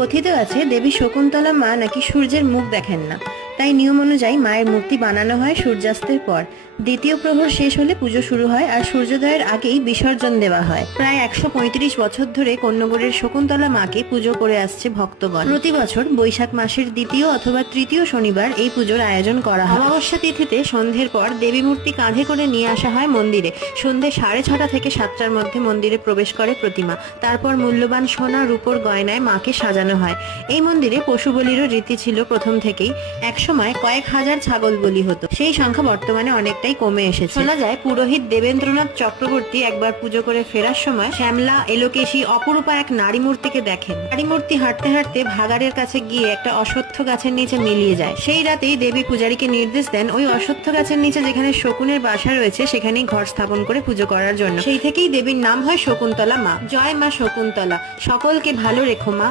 কথিত আছে দেবী শকুন্তলা মা নাকি সূর্যের মুখ দেখেন না, তাই নিয়ম অনুযায়ী মায়ের মূর্তি বানানো হয় সূর্যাস্তের পর। দ্বিতীয় প্রহর শেষ হলে পুজো শুরু হয় আর সূর্যোদয়ের আগেই বিসর্জন দেওয়া হয়। প্রায় 135 বছর ধরে কোন্নগরের শকুন্তলা মাকে পুজো করে আসছে ভক্তগণ। প্রতি বছর বৈশাখ মাসের দ্বিতীয় অথবা তৃতীয় শনিবার এই পুজোর আয়োজন করা হয়। অমাবস্যা তিথিতে সন্ধ্যের পর দেবী মূর্তি কাঁধে করে নিয়ে আসা হয় মন্দিরে। সন্ধ্যে 6:30 থেকে 7টার মধ্যে মন্দিরে প্রবেশ করে প্রতিমা। তারপর মূল্যবান সোনা রূপোর গয়নায় মাকে সাজানো হয়। এই মন্দিরে পশু বলিরও রীতি ছিল প্রথম থেকেই। একসময় কয়েক হাজার ছাগল বলি হতো, সেই সংখ্যা বর্তমানে অনেকটাই কমে এসেছে। শোনা যায় পুরোহিত দেবেন্দ্রনাথ চক্রবর্তী একবার পুজো করে ফেরার সময় শ্যামলা এলোকেশী অপরূপা এক নারী মূর্তিকে দেখেন। নারী মূর্তি হাঁটতে হাঁটতে ভাগাড়ের কাছে গিয়ে একটা অশ্বত্থ গাছের নিচে মিলিয়ে যায়। সেই রাতেই দেবী পূজারীকে নির্দেশ দেন ওই অশ্বত্থ গাছের নিচে যেখানে শকুনের বাসা রয়েছে সেখানেই ঘর স্থাপন করে পুজো করার জন্য। সেই থেকেই দেবীর নাম হয় শকুন্তলা মা। জয় মা শকুন্তলা, সকলকে ভালো রেখো মা।